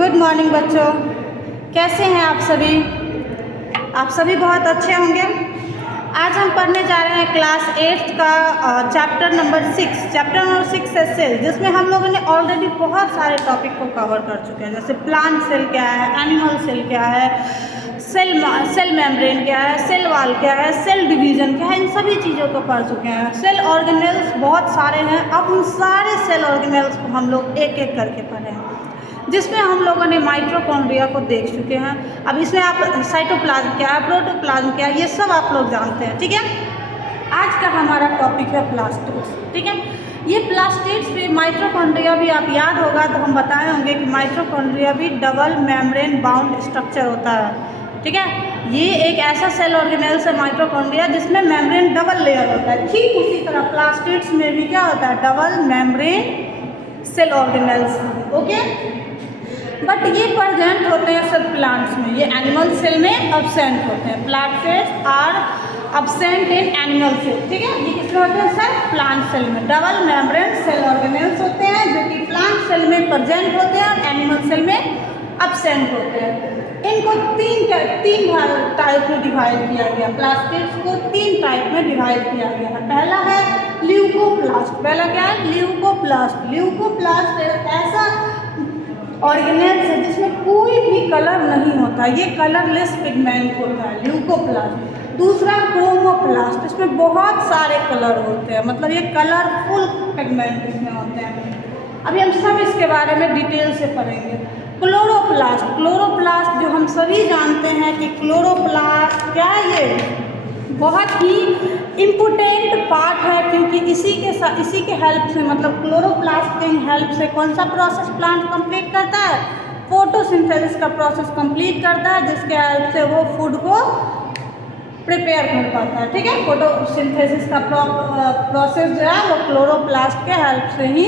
Good morning बच्चों, कैसे हैं आप सभी? आप सभी बहुत अच्छे होंगे। आज हम पढ़ने जा रहे हैं क्लास 8 का चैप्टर नंबर 6 है सेल, जिसमें हम लोगों ने ऑलरेडी बहुत सारे टॉपिक को कवर कर चुके हैं। जैसे प्लांट सेल क्या है, एनिमल सेल क्या है, सेल मेम्ब्रेन क्या है, सेल वॉल क्या है, सेल डिवीज़न क्या है, इन सभी चीज़ों को पढ़ चुके हैं। सेल ऑर्गेनेल्स बहुत सारे हैं। अब उन सारे सेल ऑर्गेनेल्स को हम लोग एक एक करके पढ़े हैं, जिसमें हम लोगों ने माइटोकॉन्ड्रिया को देख चुके हैं। अब इसमें आप साइटोप्लाज्म क्या है, प्रोटोप्लाज्म क्या है, ये सब आप लोग जानते हैं। ठीक है, आज का हमारा टॉपिक है प्लास्टिड्स। ठीक है, ये प्लास्टिड्स भी माइटोकॉन्ड्रिया भी आप याद होगा तो हम बताए होंगे कि माइटोकॉन्ड्रिया भी डबल मेम्ब्रेन बाउंड स्ट्रक्चर होता है। ठीक है, ये एक ऐसा सेल ऑर्गेनेल्स है माइटोकॉन्ड्रिया जिसमें मेम्ब्रेन डबल लेयर होता है। ठीक उसी तरह प्लास्टिड्स में भी क्या होता है, double membrane cell organelles. Okay, but ये प्रेजेंट होते हैं सब प्लांट्स में, ये एनिमल सेल में अब्सेंट होते हैं। Plant cells are absent in animal cell. ठीक है, ये किसमें होते हैं सर? प्लांट सेल में। डबल मेम्ब्रेन सेल ऑर्गेनेल्स होते हैं जो कि प्लांट सेल में प्रेजेंट होते हैं और एनिमल सेल में अब्सेंट होते हैं। इनको तीन टाइप में डिवाइड किया गया। प्लास्टिड्स को 3 टाइप में डिवाइड किया गया है। पहला है ल्यूकोप्लास्ट। पहला क्या है? ल्यूकोप्लास्ट। ल्यूकोप्लास्ट ऐसा ऑर्गेनेल्स है जिसमें कोई भी कलर नहीं होता, ये कलरलेस पिगमेंट होता है ल्यूकोप्लास्ट। दूसरा क्रोमोप्लास्ट, इसमें बहुत सारे कलर होते हैं, मतलब ये कलरफुल पिगमेंट इसमें होते हैं। अभी हम सब इसके बारे में डिटेल से पढ़ेंगे। क्लोरोप्लास्ट। क्लोरोप्लास्ट जो हम सभी जानते हैं कि क्लोरोप्लास्ट क्या है, ये बहुत ही इम्पोर्टेंट पार्ट है, क्योंकि इसी के हेल्प से, मतलब क्लोरोप्लास्ट के हेल्प से कौन सा प्रोसेस प्लांट कंप्लीट करता है? फोटोसिंथेसिस का प्रोसेस कंप्लीट करता है, जिसके हेल्प से वो फूड को प्रिपेयर कर पाता है। ठीक है, फोटोसिंथेसिस का प्रोसेस जो है वो क्लोरोप्लास्ट के हेल्प से ही,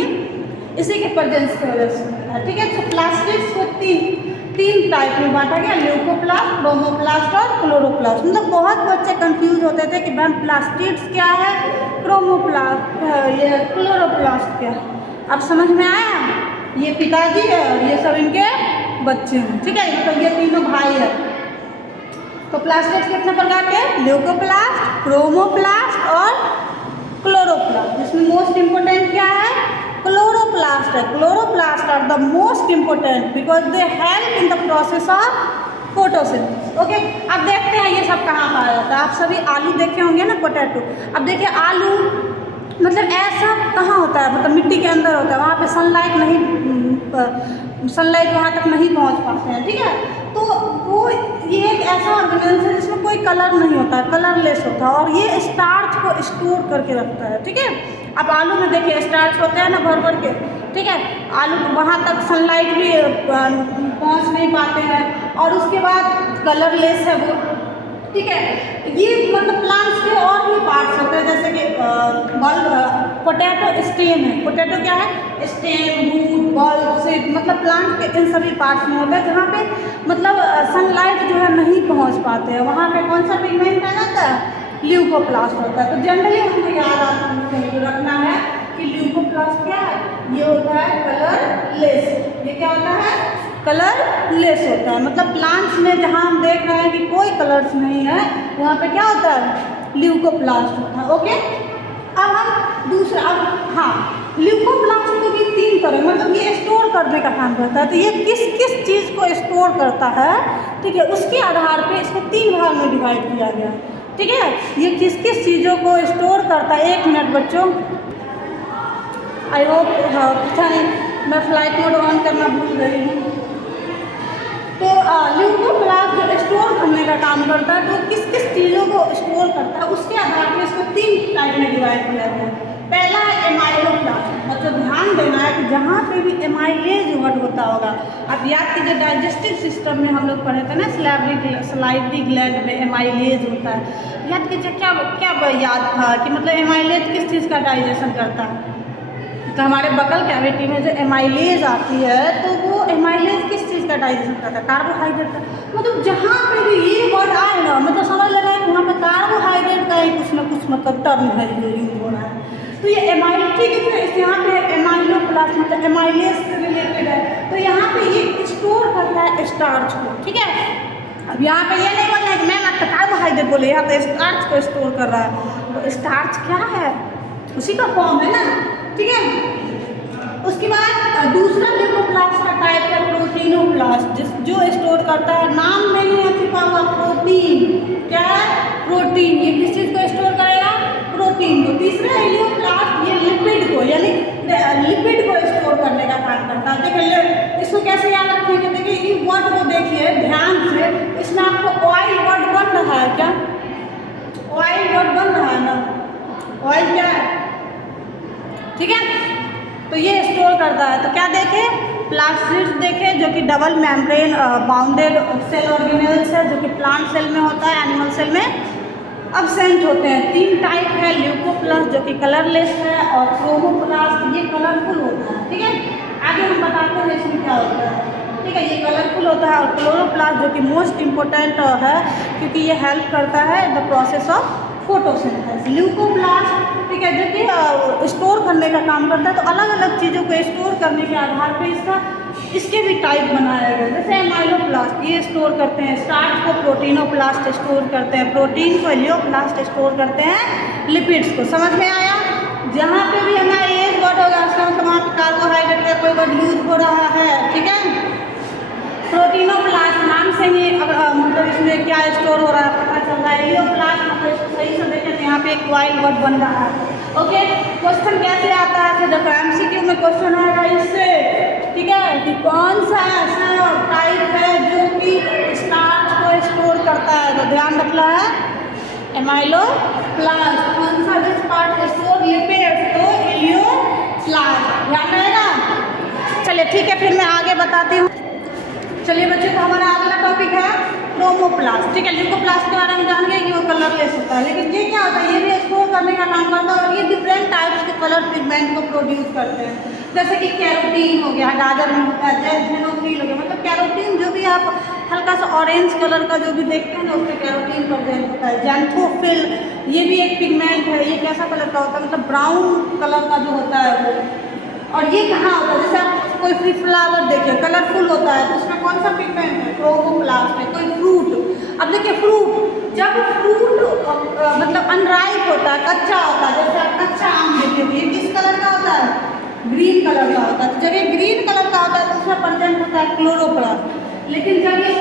इसी के प्रेजेंस की वजह से होता है। ठीक है, तो प्लास्टिड्स को तीन टाइप में बांटा गया, ल्यूकोप्लास्ट, क्रोमोप्लास्ट और क्लोरोप्लास्ट। मतलब बहुत बच्चे कंफ्यूज होते थे कि मैम प्लास्टिड्स क्या है, क्रोमोप्लास्ट, ये क्लोरोप्लास्ट क्या है। अब समझ में आया? ये पिताजी है और ये सब इनके बच्चे हैं। ठीक है, तो ये तीनों भाई है। तो प्लास्टिड्स कितने प्रकार के? ल्यूकोप्लास्ट, क्रोमोप्लास्ट और क्लोरोप्लास्ट। जिसमें मोस्ट इम्पोर्टेंट क्या है? क्लोरोप्लास्ट है। Chloroplast are the most important because they help in the process of photosynthesis. Okay, अब देखते हैं ये सब कहाँ पाया जाता है। आप सभी आलू देखे होंगे ना, पोटैटो। अब देखिए आलू मतलब ऐसा कहाँ होता है, मतलब मिट्टी के अंदर होता है, वहाँ पे सनलाइट वहाँ तक नहीं पहुँच पाते हैं। ठीक है, तो वो ये एक ऐसा ऑर्गेनेल्स है जिसमें कोई कलर नहीं होता है, कलरलेस होता है, और ये स्टार्च को स्टोर करके रखता है। ठीक है, अब आलू में देखिए स्टार्च होते हैं ना भर भर के। ठीक है, आलू वहाँ तक सनलाइट भी पहुँच नहीं पाते हैं, और उसके बाद कलरलेस है वो। ठीक है, ये मतलब प्लांट्स के और भी पार्ट्स होते हैं, जैसे कि पोटैटो स्टेम है। पोटैटो क्या है? स्टेम, रूट, बल्ब, सीड, मतलब प्लांट के इन सभी पार्ट्स में होता है जहाँ पे मतलब सनलाइट जो है नहीं पहुँच पाते हैं, वहाँ पे कौन सा पिगमेंट आ जाता है? ल्यूकोप्लास्ट होता है। तो जनरली हमको याद रखना है कि ल्यूकोप्लास्ट क्या है? ये होता है कलरलेस। ये क्या होता है? कलरलेस होता है। मतलब प्लांट्स में जहाँ हम देख रहे हैं कि कोई कलर्स नहीं है, वहाँ पे क्या होता है? ल्यूकोप्लास्ट होता है। ओके, अब हम दूसरा, अब हाँ, ल्यूकोप्लास्ट को भी 3 तरह, मतलब ये स्टोर करने का काम करता है। तो ये किस किस चीज़ को स्टोर करता है, ठीक है, उसके आधार पे इसको 3 भाग में डिवाइड किया गया। ठीक है, ये किस किस चीज़ों को स्टोर करता है? 1 मिनट बच्चों, आई होप पता नहीं मैं फ्लाइट मोड ऑन करना भूल गई हूँ। तो ल्यूकोप्लास्ट जो स्टोर करने का काम करता है, तो किस किस चीज़ों को स्टोर करता है, उसके आधार पर इसको 3 टाइप में डिवाइड किया गया है। पहला है एमाइलोप्लास्ट। मतलब ध्यान देना है कि जहाँ पे भी एमाइलेज वर्ड होता होगा, आप याद कीजिए डाइजेस्टिव सिस्टम में हम लोग पढ़े थे ना, सलाइवरी ग्लैंड में एमाइलेज होता है। याद कीजिए क्या क्या याद था कि मतलब एमाइलेज किस चीज़ का डाइजेशन करता है? तो हमारे बकल कैविटी में जो एमाइलेज आती है, तो वो एमाइलेज किस चीज़ का डाइजेशन करता है? कार्बोहाइड्रेट का। मतलब जहाँ पे भी ये वर्ड आए ना, मतलब समझ लेना है कि वहाँ पे कार्बोहाइड्रेट का ही कुछ ना कुछ मतलब टर्म है जो यूज हो रहा है। तो ये एमाइलेज, ठीक है, यहाँ पे एमाइलोप्लास्ट मतलब एमाइलेज से रिलेटेड है। तो यहाँ पे ये स्टोर करता है स्टार्च को, ठीक है। अब यहाँ पे ये नहीं बोलना है कि मैम आप तो कार्बोहाइड्रेट बोले, यहाँ पे स्टार्च को स्टोर कर रहा है। तो स्टार्च क्या है, उसी का फॉर्म है ना, ठीक है। उसके बाद दूसरा ल्यूकोप्लास्ट का टाइप है प्रोटीनोप्लास्ट, जो स्टोर करता है, नाम में ही है छिपा हुआ प्रोटीन। क्या है, प्रोटीन। ये किस चीज़ को स्टोर करेगा, प्रोटीन को। तीसरा हेलियोप्लास्ट ये लिपिड को, यानी लिपिड को स्टोर करने का काम करता है। देखिए इसको कैसे याद रखेंगे, देखिए ये वर्ड को देखिए ध्यान से, इसमें आपको ऑयल वर्ड बन रहा है क्या, ऑयल वर्ड बन रहा है ना, ऑयल क्या है, ठीक है। तो ये स्टोर करता है। तो क्या देखे, प्लास्टिड्स देखे जो कि double membrane bounded cell organelles है, जो कि प्लांट सेल में होता है, एनिमल सेल में अब्सेंट होते हैं। 3 टाइप है, ल्यूकोप्लास्ट जो कि कलरलेस है, और क्रोमोप्लास्ट ये कलरफुल होता है, ठीक है। आगे हम बताते हैं इसमें क्या होता है, ठीक है। ये कलरफुल होता है। और क्लोरोप्लास्ट जो कि मोस्ट इम्पोर्टेंट है, क्योंकि ये हेल्प करता है the process of photosynthesis. Leucoplast, ठीक है, जो कि स्टोर करने का काम करता है। तो अलग अलग चीज़ों को स्टोर करने के आधार पे इसके भी टाइप बनाया गया। जैसे एमाइलोप्लास्ट ये स्टोर करते हैं, स्टार्च को प्रोटीनोप्लास्ट स्टोर करते हैं, प्रोटीन को हेलियोप्लास्ट स्टोर करते हैं, लिपिड्स को। समझ में आया। जहाँ पे भी हमारा ये वर्ड होगा उसका मतलब वहाँ पे कार्बोहाइड्रेट का कोई वर्ड यूज हो रहा है, ठीक है। प्रोटीनोप्लास्ट नाम से ही मतलब इसमें क्या स्टोर हो रहा है पता चल रहा है। हेलियोप्लास्ट मतलब इसको सही से देखें तो यहाँ पे एक वाइल्ड वर्ड बन रहा है, ओके। क्वेश्चन कैसे आता है, जब एमसीक्यू में क्वेश्चन आएगा इससे, ठीक है, कि कौन सा ऐसा टाइप है जो कि स्टार्च को स्टोर करता है, तो ध्यान रखना है एमाइलोप्लास्ट। कौन सा दिस पार्ट स्टोर लिपिड्स, तो हेलियोप्लास्ट, ध्यान रहेगा। चलिए ठीक है, फिर मैं आगे बताती हूँ। चलिए बच्चों, तो हमारा अगला टॉपिक है क्रोमोप्लास्ट, ठीक है। ल्यूकोप्लास्ट के बारे में जान गए कि वो कलरलेस होता है, लेकिन ये क्या होता है, ये भी स्टोर करने का काम करता है। और ये डिफरेंट टाइप्स के कलर पिगमेंट को प्रोड्यूस करते हैं, जैसे कि कैरोटीन हो गया, गाजर में होता है, जेनोफिल हो गया। मतलब कैरोटीन जो भी आप हल्का सा ऑरेंज कलर का जो भी देखते हैं ना, उसमें कैरोटीन प्रेजेंट होता है। जेंथोफिल ये भी एक पिगमेंट है। ये कैसा कलर का होता है, मतलब ब्राउन कलर का जो होता है वो। और ये कहाँ होता है, जैसे आप कोई फ्री फ्लावर देखिए कलरफुल होता है, तो उसमें कौन सा पिगमेंट है, क्रोमोप्लास्ट है। कोई फ्रूट, अब देखिए फ्रूट, जब फ्रूट मतलब अनराइप होता है, कच्चा होता है, जैसे आप कच्चा आम देखिए तो ये किस कलर का होता है, ग्रीन कलर का होता है। तो जब ये ग्रीन कलर का होता है तो उसमें प्रेजेंट होता है क्लोरोप्लास्ट। लेकिन जब ये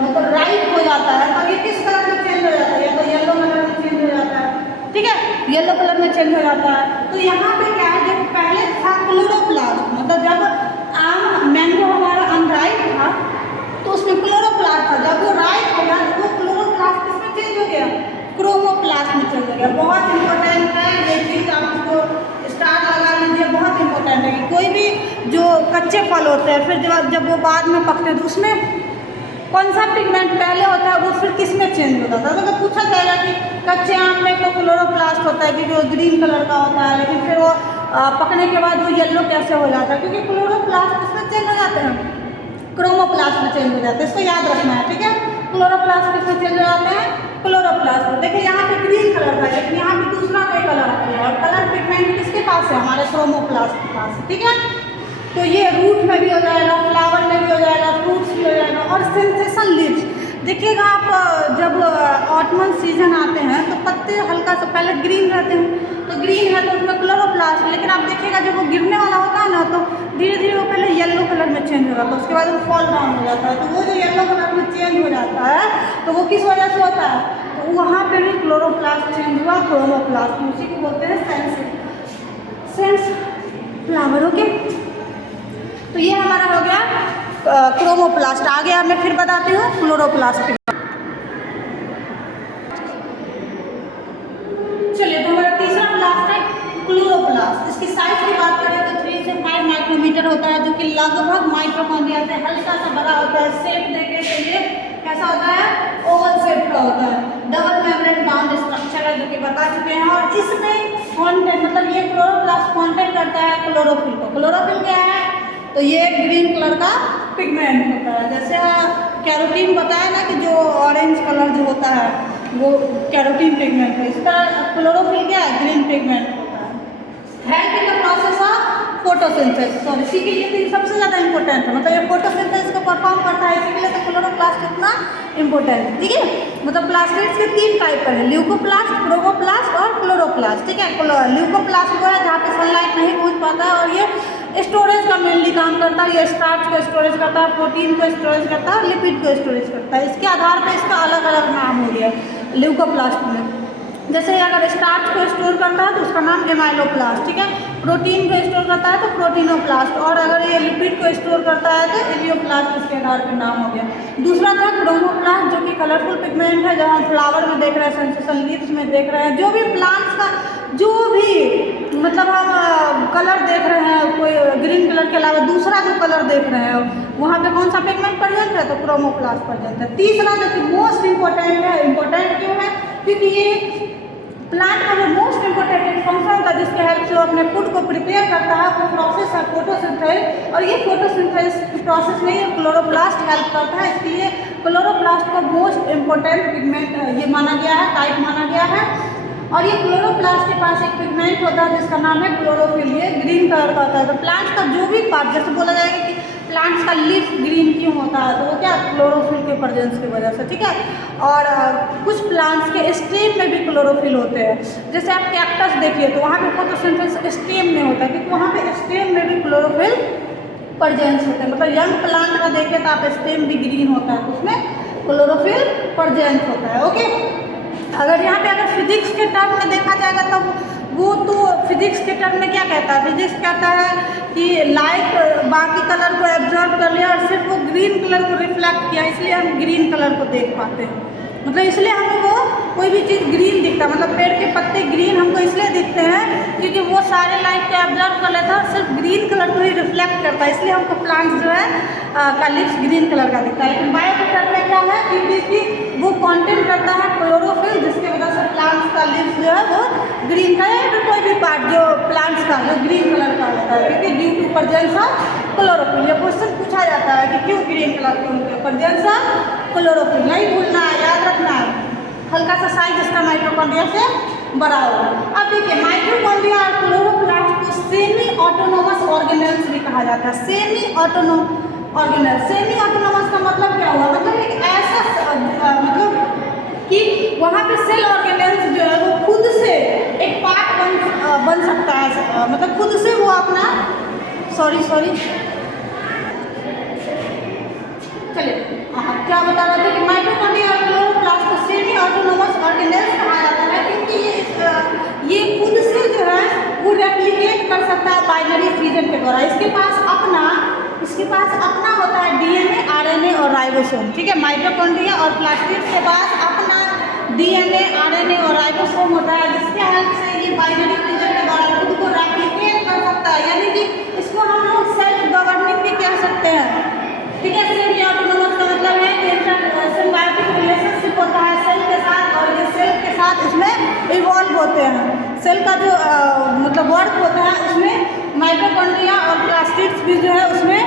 मतलब राइप हो जाता है तो ये किस कलर में चेंज हो जाता है, या तो येलो कलर में चेंज हो जाता है, ठीक है, येलो कलर में चेंज हो जाता है। तो यहाँ पे क्या है, जब पहले था क्लोरोप्लास्ट, मतलब जब आम मैंगो हमारा अनराइप था तो उसमें क्लोरोप्लास्ट था। जब वो राइप हो गया तो वो क्लोरोप्लास्ट किसमें चेंज हो गया, क्रोमोप्लास्ट में चेंज हो गया। बहुत इंपॉर्टेंट है ये चीज़, आप इसको स्टार लगा लीजिए, बहुत इंपॉर्टेंट है कि कोई भी जो कच्चे फल होते हैं फिर जब वो बाद में पकते हैं तो उसमें कौन सा पिगमेंट पहले होता है वो फिर किस में चेंज होता है। तो अगर पूछा जाएगा कि कच्चे आम में तो क्लोरोप्लास्ट होता है क्योंकि वो ग्रीन कलर का होता है, लेकिन फिर वो पकने के बाद वो येलो कैसे हो जाता है, क्योंकि क्लोरोप्लास्ट किसमें चेंज हो जाते हैं, क्रोमोप्लास्ट में चेंज हो जाते हैं। इसको याद रखना है, ठीक है। क्लोरोप्लास्ट किसमें चेंज हो जाते हैं, क्लोरोप्लास्ट। देखिए यहाँ पे ग्रीन कलर का, लेकिन यहाँ पे दूसरा कोई कलर है, और कलर पिगमेंट किसके पास है, हमारे क्रोमोप्लास्ट के पास, ठीक है। तो ये रूट में भी हो जाएगा, फ्लावर में भी हो जाएगा, फ्रूट्स भी हो जाएगा। और सेंसेशन लीव्स देखिएगा आप, जब ऑटमन सीजन आते हैं तो पत्ते हल्का सा पहले ग्रीन रहते हैं, तो ग्रीन है तो उसमें क्लोरोप्लास्ट। लेकिन आप देखिएगा जब वो गिरने वाला होता है ना तो धीरे धीरे वो पहले येलो कलर में चेंज हो जाता है, उसके बाद वो फॉल डाउन हो जाता है। तो वो जो येलो कलर में चेंज हो जाता है तो वो किस वजह से होता है, तो वहाँ पर भी क्लोरोप्लास्ट चेंज हुआ क्रोमोप्लास्ट, उसी को बोलते हैं सेंस फ्लावर, ओके। तो ये हमारा हो गया क्रोमोप्लास्ट। आगे अब मैं फिर बताती हूँ क्लोरोप्लास्ट के। चलिए, तो हमारा तीसरा प्लास्ट है क्लोरोप्लास्ट। इसकी साइज की बात करें तो 3 से 5 माइक्रोमीटर होता है, जो कि लगभग माइटोकॉन्ड्रिया से हल्का सा बड़ा होता है। शेप देखे तो ये कैसा होता है, ओवल शेप का होता है। डबल मेम्ब्रेन बाउंड स्ट्रक्चर है, जो कि बता चुके हैं। और इसमें कॉन्टेंट मतलब ये क्लोरोप्लास्ट कॉन्टेंट करता है क्लोरोफिल को। क्लोरोफिल क्या है, तो ये ग्रीन कलर का पिगमेंट होता है। जैसे कैरोटीन बताया ना कि जो ऑरेंज कलर जो होता है वो कैरोटीन पिगमेंट है, इसका क्लोरोफिल क्या है, ग्रीन पिगमेंट होता है। Help in the process of photosynthesis, और इसी के लिए तो सबसे ज़्यादा इंपॉर्टेंट है, मतलब ये फोटोसिंथेसिस को परफॉर्म करता उतना इम्पोर्टेंट, ठीक है। मतलब प्लास्टिड्स के 3 टाइप है, ल्यूकोप्लास्ट, क्रोमोप्लास्ट और क्लोरोप्लास्ट, ठीक है। ल्यूकोप्लास्ट वो है जहाँ पे सनलाइट नहीं पहुँच पाता है और ये स्टोरेज का मेनली काम करता है। ये स्टार्च को स्टोरेज करता है, प्रोटीन को स्टोरेज करता है, लिपिड को स्टोरेज करता है। इसके आधार पर इसका अलग अलग नाम हो गया ल्यूकोप्लास्ट में। जैसे अगर स्टार्च को स्टोर करता है तो उसका नाम एमाइलोप्लास्ट, ठीक है। प्रोटीन को स्टोर करता है तो प्रोटीनोप्लास्ट, और अगर ये लिपिड को स्टोर करता है तो इलियोप्लास्ट इसके आधार पर नाम हो गया। दूसरा था क्रोमोप्लास्ट, जो कि कलरफुल पिगमेंट है, जब हम फ्लावर में देख रहे हैं, सेंसेशन लीव्स में देख रहे हैं, जो भी प्लांट्स का जो भी मतलब हम कलर देख रहे हैं, कोई ग्रीन कलर के अलावा दूसरा जो कलर देख रहे हैं वहाँ पे कौन सा पिगमेंट प्रेजेंट है, तो क्रोमोप्लास्ट प्रेजेंट है। तीसरा जो कि मोस्ट इम्पोर्टेंट है, इम्पोर्टेंट क्यों है, क्योंकि ये प्लांट का जो मोस्ट इम्पोर्टेंट फंक्शन होता है जिसके हेल्प से वो अपने फूड को प्रिपेयर करता है, वो प्रोसेस है फोटोसिंथेसिस, और ये फोटोसिंथेसिस प्रोसेस में ये क्लोरोप्लास्ट हेल्प करता है। इसलिए क्लोरोप्लास्ट को मोस्ट इम्पोर्टेंट पिगमेंट ये माना गया है, टाइप माना गया है। और ये क्लोरोप्लास्ट के पास एक पिगमेंट होता है जिसका नाम है क्लोरोफिल, ये ग्रीन कलर का होता है। तो प्लांट्स का जो भी पार्ट, जैसे बोला जाएगा कि प्लांट्स का लीफ ग्रीन क्यों होता है, तो वो क्या क्लोरोफिल के प्रेजेंस की वजह से, ठीक है। और कुछ प्लांट्स के स्टेम में भी क्लोरोफिल होते हैं। जैसे आप कैक्टस देखिए तो वहाँ पे फोटोसिंथेसिस स्टेम में होता है, क्योंकि वहाँ पे स्टेम में भी क्लोरोफिल प्रेजेंस होते हैं। मतलब यंग प्लांट का देखिए तो आप स्टेम भी ग्रीन होता है तो उसमें क्लोरोफिल प्रेजेंट होता है, ओके। अगर यहाँ पे अगर फिजिक्स के टर्म में देखा जाएगा तो वो तो फिजिक्स के टर्म में क्या कहता है, फिजिक्स कहता है कि लाइट बाकी कलर को एब्जॉर्ब कर लिया और सिर्फ वो ग्रीन कलर को रिफ्लेक्ट किया, इसलिए हम ग्रीन कलर को देख पाते हैं। मतलब इसलिए हमको कोई भी चीज़ ग्रीन दिखता है, मतलब पेड़ के पत्ते ग्रीन हमको इसलिए दिखते हैं क्योंकि वो सारे लाइट को एब्जॉर्ब कर लेता है और सिर्फ ग्रीन कलर को ही रिफ्लेक्ट करता है, इसलिए हमको प्लांट्स जो है का लिप्स ग्रीन कलर का दिखता है। लेकिन बायो के टर्म में क्या है क्योंकि वो कंटेंट करता है क्लोरोफिल, जिसकी वजह से प्लांट्स का लिप्स जो है वो ग्रीन का है। तो कोई भी पार्ट जो प्लांट्स का जो ग्रीन कलर का होता है क्योंकि due to presence of chlorophyll. ये क्वेश्चन पूछा जाता है कि क्यों ग्रीन कलर के प्रेजेंस ऑफ क्लोरोफिल, नहीं भूलना है, याद रखना है। हल्का सा साइज इसका माइटोकॉन्ड्रिया से बड़ा होगा। अब देखिए माइटोकॉन्ड्रिया और क्लोरोप्लास्ट को सेमी ऑटोनोमस ऑर्गेनेल्स भी कहा जाता है। Semi autonomous organelle, semi autonomous का मतलब क्या हुआ, मतलब एक ऐसा मतलब कि वहाँ पे सेल ऑर्गेनेल्स जो है वो खुद से एक पार्ट बन सकता है, मतलब खुद से वो अपना सॉरी चलिए क्या बता रहे थे कि माइटोकॉन्ड्रिया और क्लोरोप्लास्ट को सेमी ऑटोनोमस ऑर्गेनेल्स कहा जाता है क्योंकि ये खुद से जो है वो रेप्लिकेट कर सकता है बाइनरी फ्यूजन के द्वारा। इसके पास अपना होता है डीएनए, आरएनए और राइबोसोम, ठीक है। माइटोकॉन्ड्रिया और प्लास्टिड के पास अपना डीएनए, आरएनए और राइबोसोम होता है, जिसके हेल्प से ये बाइनरी फ्यूजन के द्वारा खुद को रेप्लिकेट कर सकता है। यानी कि इसको हम लोग सेल्फ गवर्निंग भी कह सकते हैं, ठीक है। सेमी ऑटोनोमस का मतलब है कि सिम्बायोटिक रिलेशनशिप होता है सेल के साथ, और ये सेल के साथ इसमें इवॉल्व होते हैं। सेल का जो मतलब वर्क होता है उसमें माइटोकॉन्ड्रिया और प्लास्टिड्स भी जो है उसमें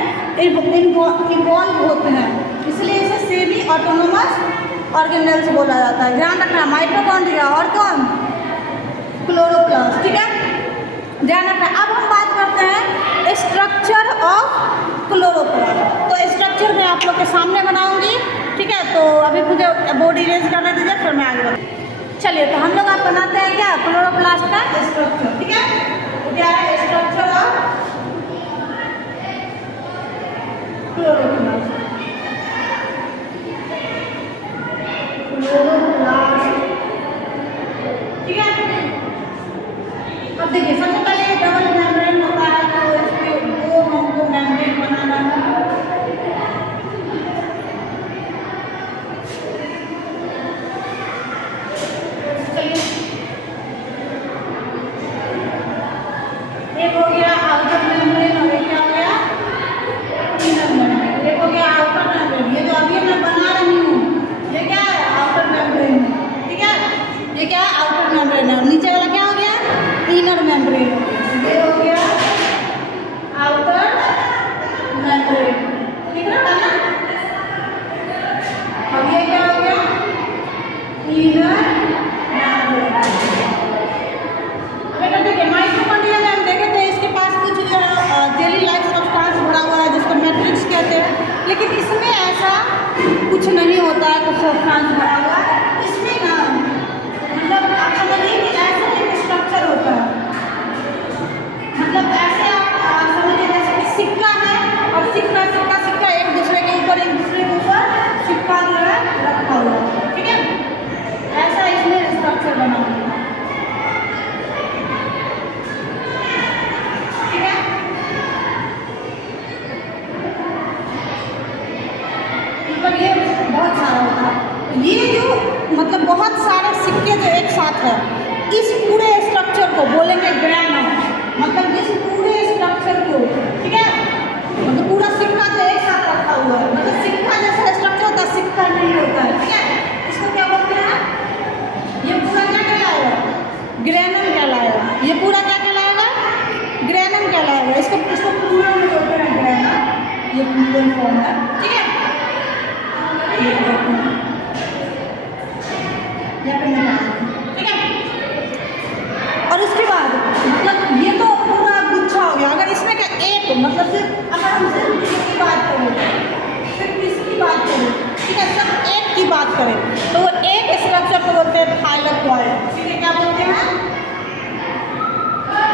इन्वॉल्व होते हैं, इसलिए इसे सेमी ऑटोनोमस ऑर्गेनेल्स बोला जाता है। ध्यान रखना, माइटोकॉन्ड्रिया और कौन, क्लोरोप्लास्ट, ठीक है, ध्यान रखना। अब हम बात करते हैं स्ट्रक्चर ऑफ क्लोरोप्लास्ट। तो स्ट्रक्चर मैं आप लोग के सामने बनाऊंगी, ठीक है। तो अभी मुझे बोर्ड इरेज करने दीजिए, फिर मैं आगे बढ़ूँ। चलिए तो हम लोग आप बनाते हैं क्या क्लोरोप्लास्ट का स्ट्रक्चर, ठीक है। तो क्या है स्ट्रक्चर ऑफ क्लोरोप्लास्ट, ठीक है। अब देखिए सबसे पहले डबल मेम्ब्रेन होता है, तो इसके दो हमको मेम्ब्रेन बनाना है। एक हो गया आउटर मेम्ब्रेन और एक क्या हो गया इनर मेम्ब्रेन। एक हो गया रहते हैं, लेकिन इसमें ऐसा कुछ नहीं होता है, कुछ सब्सटेंस भरा हुआ। इसमें ना मतलब आप समझिए कि ऐसा एक स्ट्रक्चर होता है, मतलब ऐसे आप समझिए जैसे कि सिक्का है और सिक्का सिक्का सिक्का एक दूसरे के ऊपर सिक्का जो है रखा हुआ है, ठीक है। ऐसा इसमें स्ट्रक्चर बना हुआ है, ठीक है। मतलब ये बहुत सारा होता है, ये जो मतलब बहुत सारे सिक्के जो एक साथ है, इस पूरे स्ट्रक्चर को बोलेंगे ग्रैनम। मतलब इस पूरे स्ट्रक्चर को, ठीक है, मतलब पूरा सिक्का जो एक साथ रखा हुआ है, मतलब सिक्का जैसा स्ट्रक्चर होता है, सिक्का नहीं होता है, ठीक है। इसको क्या बोलते हैं? ये पूरा क्या कहलाएगा? ग्रैनम कहलाएगा। ये पूरा क्या कहलाएगा? ग्रैनम कहलाएगा। इसको प्लूरल में बोलते हैं ग्रैनम, ये प्लूरल फॉर्म है, ठीक है। ठीक है। और उसके बाद मतलब ये तो पूरा गुच्छा हो गया। अगर इसमें क्या एक मतलब सिर्फ अगर हम सिर्फ इसकी बात करें, सिर्फ इसकी बात करें, ठीक है, सिर्फ एक की बात करें, तो वो एक स्ट्रक्चर को बोलते हैं थाइलेकोइड, ठीक है। क्या बोलते हैं?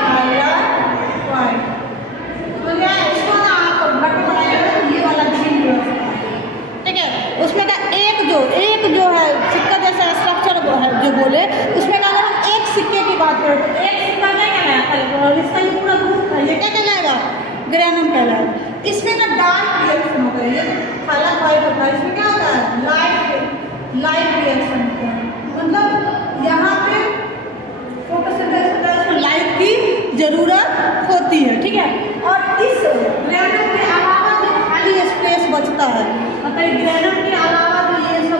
थाइलेकोइड। तो क्या इसको ना आप बटन बनाइएगा, ये वाला ग्रीन कलर, ठीक है। उसमें का एक जो है सिक्का जैसा स्ट्रक्चर है जो बोले, उसमें का अगर हम एक सिक्के की बात करें तो एक सिक्का क्या कहलाएगा? और इसका ये पूरा ग्रुप है, ये क्या कहलाएगा? ग्रैनम कहलाएगा। इसमें ना डार्क रिएक्शन होता है, ये थाइलेकोइड होता है, इसमें क्या होता है? लाइट रिएक्शन होता है। मतलब यहाँ पे फोटोसिंथेसिस होता है, उसमें लाइट की जरूरत होती है, ठीक है। और इस ग्रैनम के अलावा जो खाली स्पेस बचता है, मतलब ग्रैनम के अलावा जो ये सब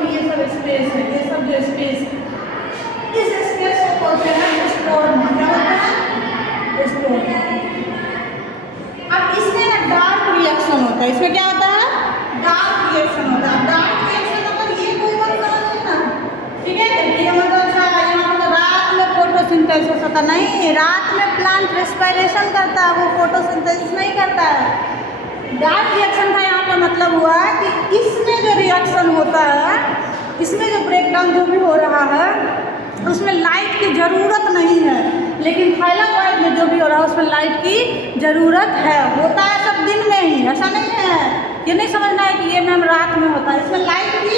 स्पेस है, ये सब जो स्पेस है, इस स्पेस को बोलते हैं स्टोरमा। क्या बोलते हैं? स्टोरमा। अब इसमें ना डार्क रिएक्शन होता है, इसमें क्या होता है? डार्क रिएक्शन होता है। डार्क रिएक्शन मतलब ये कोई बात नहीं ना, ठीक है। ये मतलब यहाँ पर रात में फोटोसिंथेसिस होता नहीं, रात में प्लांट रेस्पिरेशन करता है, वो फोटोसिंथेसिस नहीं करता है। डार्क रिएक्शन का यहाँ पर मतलब हुआ है कि इसमें जो रिएक्शन होता है, इसमें जो ब्रेकडाउन जो भी हो रहा है, उसमें लाइट की ज़रूरत नहीं है, लेकिन थाइलेकोइड में जो भी हो रहा है उसमें लाइट की ज़रूरत है। होता है सब दिन में ही, ऐसा नहीं है। ये नहीं समझना है कि ये मैम रात में होता है, इसमें लाइट की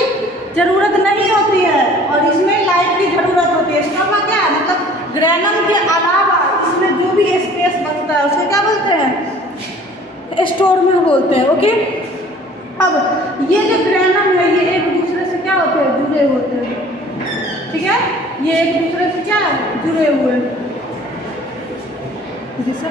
ज़रूरत नहीं होती है और इसमें लाइट की ज़रूरत होती है। स्टोरमा क्या है? मतलब ग्रैनम के अलावा इसमें जो भी स्पेस बचता है उसको क्या बोलते हैं? स्टोरमा बोलते हैं, ओके। अब ये जो ग्रैनम है ये एक दूसरे से क्या होते हैं? जुड़े होते हैं, ठीक है। ये एक दूसरे से क्या जुड़े हुए हैं, जैसे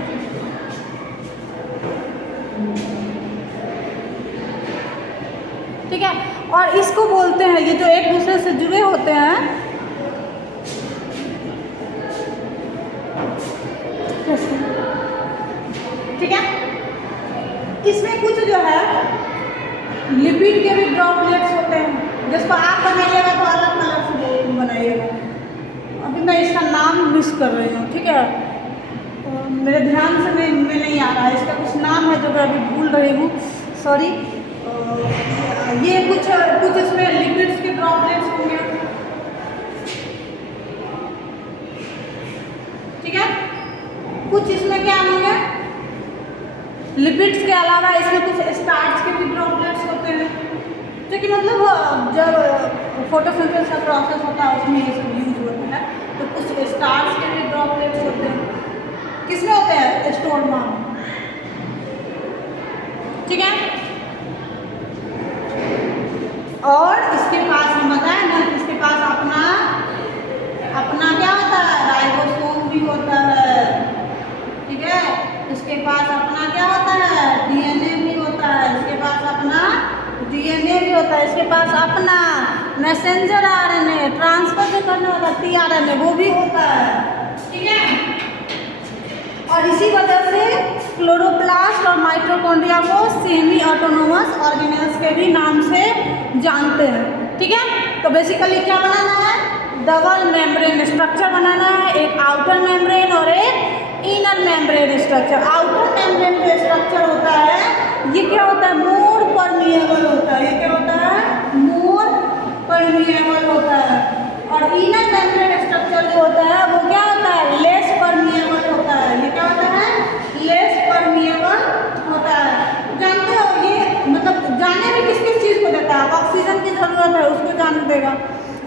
ठीक है। और इसको बोलते हैं, ये जो एक दूसरे से जुड़े होते हैं, ठीक है। इसमें कुछ जो है लिपिड के भी ड्रॉपलेट्स होते हैं, जिसको आप बनाइएगा तो अलग कलर से बनाइएगा। अभी मैं इसका नाम मिस कर रही हूँ, ठीक है, तो मेरे ध्यान से में नहीं आ रहा है। इसका कुछ नाम है जो मैं अभी भूल रही हूँ, सॉरी। ये कुछ इसमें लिपिड्स के ड्रॉपलेट्स होंगे, ठीक है। कुछ इसमें क्या होंगे? लिपिड्स के अलावा इसमें कुछ स्टार्च के भी ड्रॉपलेट्स होते हैं, जो कि मतलब जब फोटोसिंथेसिस का प्रोसेस होता है उसमें ये सब यूज होता है। तो कुछ स्टार्च के भी ड्रॉपलेट्स होते हैं, किसमें होते हैं? स्टोरमा, ठीक है। और इसके पास हम बताएं ना, इसके पास अपना क्या होता है? राइबोसोम भी होता है, ठीक है। इसके पास अपना क्या होता है? डीएनए भी होता है। इसके पास अपना डीएनए भी होता है। इसके पास अपना मैसेंजर आरएनए ट्रांसफर जो करने वाला टीआरएनए वो भी होता है, ठीक है। और इसी वजह से क्लोरोप्लास्ट और माइटोकॉन्ड्रिया को सेमी ऑटोनोमस ऑर्गेनेल्स के भी नाम से जानते हैं, ठीक है। तो बेसिकली क्या बनाना है? डबल मेम्ब्रेन स्ट्रक्चर बनाना है, एक आउटर मेम्ब्रेन और एक inner membrane structure. Outer membrane जो स्ट्रक्चर होता है ये क्या होता है? मोर परमिएबल होता है। ये क्या होता है? मोर परमिएबल होता है। और इनर मेम्ब्रेन स्ट्रक्चर जो होता है वो क्या होता है? लेस परमिएबल होता है। ये क्या होता है? लेस परमिएबल होता है। जानते हो ये मतलब जाने में किस किस चीज़ को देता है? ऑक्सीजन की ज़रूरत है उसको जाने देगा,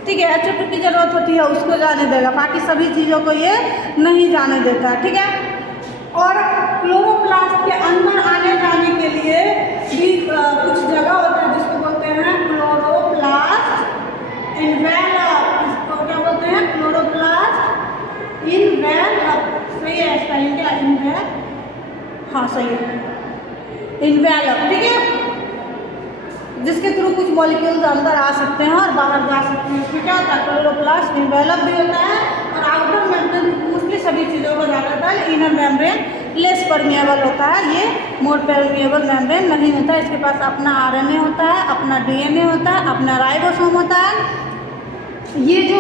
ठीक है। H2 की ज़रूरत होती है उसको जाने देगा, बाकी सभी चीज़ों को ये नहीं जाने देता, ठीक है। और क्लोरोप्लास्ट के अंदर आने जाने के लिए भी कुछ जगह होता है जिसको बोलते हैं क्लोरोप्लास्ट इनवेलप। इसको क्या बोलते हैं? Chloroplast envelope. सही है स्पेलिंग क्या? इनवेलप, हाँ सही है, इनवेलप, ठीक है। जिसके थ्रू कुछ मॉलिक्यूल्स अंदर आ सकते हैं और बाहर जा सकते हैं। इसमें क्या होता है? क्लोरोप्लास्ट इनवेलप भी होता है। और आउटर मेम्ब्रेन मोस्टली सभी चीज़ों को जाना होता है। इनर मेम्ब्रेन लेस परमिएबल होता है, ये मोर परमिएबल मेम्ब्रेन नहीं होता है। इसके पास अपना आरएनए होता है, अपना डीएनए होता है, अपना राइबोसोम होता है। ये जो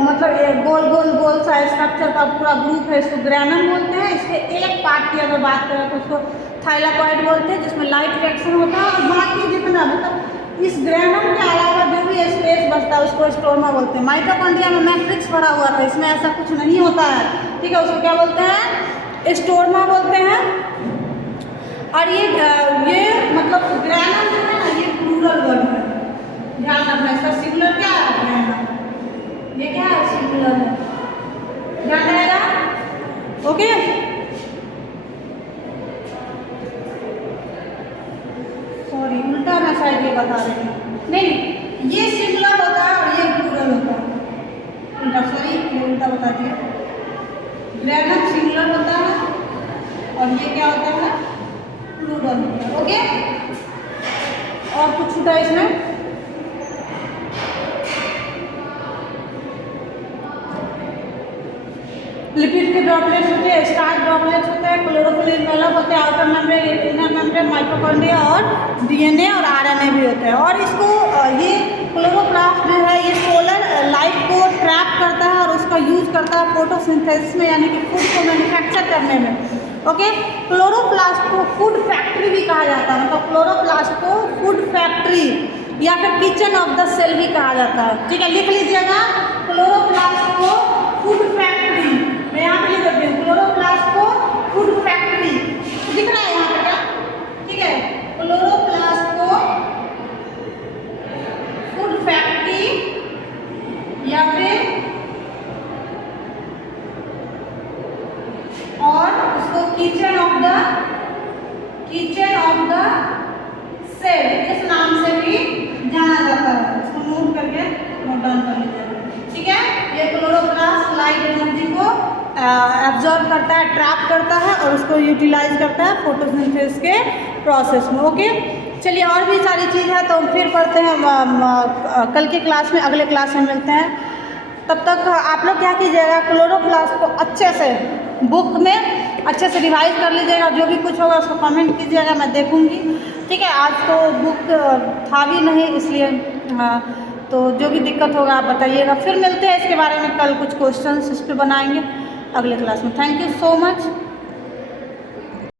मतलब ये गोल गोल गोल सा स्ट्रक्चर का पूरा ग्रुप है इसको ग्रैनम बोलते हैं। इसके एक पार्ट की अगर बात करें तो उसको थाइलाकॉइड बोलते हैं, जिसमें लाइट रिएक्शन होता है। और बाकी जितना मतलब इस ग्रैनम के अलावा जो भी स्पेस बचता है उसको स्टोरमा बोलते हैं। माइटोकॉन्ड्रिया में मैट्रिक्स भरा हुआ था, इसमें ऐसा कुछ नहीं होता है, ठीक है। उसको क्या बोलते हैं? स्टोरमा बोलते हैं। और ये मतलब ग्रैनम जो है ना ये प्लूरल वर्ड है, ध्यान रखना। इसका सिंगुलर क्या है? ग्रैनम। ये क्या है? सिंगुलर है, ध्यान रहेगा, ओके। सॉरी उल्टा मैं शायद ये बता रही हूँ, नहीं ये सिंगुलर होता है और ये प्लूरल होता है, उल्टा, सॉरी ये उल्टा बता दिया। ग्रैनम सिंगुलर होता है और ये क्या होता है? प्लूरल होता है, ओके। और कुछ छूटा इसमें? लिपिड के ड्रॉपलेट्स होते हैं, स्टार्च ड्रॉपलेट्स होते हैं, क्लोरोफिल इनवेलप होते हैं, outer membrane, inner membrane, mitochondria और डीएनए और आरएनए भी होते हैं। और इसको ये क्लोरोप्लास्ट जो है ये सोलर लाइट को ट्रैप करता है और उसका यूज करता है फोटोसिंथेसिस में, यानी कि फूड को मैन्युफैक्चर करने में, ओके। क्लोरोप्लास्ट को फूड फैक्ट्री भी कहा जाता है, मतलब क्लोरोप्लास्ट को फूड फैक्ट्री या फिर किचन ऑफ द सेल भी कहा जाता है, ठीक है। लिख लीजिएगा क्लोरोप्लास्ट को फूड फैक्ट्री, मैं यहाँ पे लिख देती हूँ क्लोरोप्लास्ट को फूड फैक्ट्री, दिख रहा है यहाँ पे क्या? ठीक है, क्लोरोप्लास्ट को फूड फैक्ट्री या फिर और उसको किचन ऑफ द सेल इस नाम से भी जाना जाता है। इसको नोट करके नोट डाउन कर लीजिएगा, ठीक है। ये क्लोरोप्लास्ट लाइट एनर्जी को एब्जॉर्ब करता है, ट्रैप करता है और उसको यूटिलाइज करता है फोटोसिंथेसिस के प्रोसेस में, ओके। चलिए और भी सारी चीज़ है तो हम फिर पढ़ते हैं कल के क्लास में, अगले क्लास में मिलते हैं। तब तक आप लोग क्या कीजिएगा, क्लोरोप्लास्ट को अच्छे से बुक में अच्छे से रिवाइज कर लीजिएगा, जो भी कुछ होगा उसको कमेंट कीजिएगा, मैं देखूंगी, ठीक है। आज तो बुक था भी नहीं इसलिए, हाँ, तो जो भी दिक्कत होगा आप बताइएगा। फिर मिलते हैं इसके बारे में कल, कुछ क्वेश्चंस इस पर बनाएंगे अगले क्लास में। Thank you so much.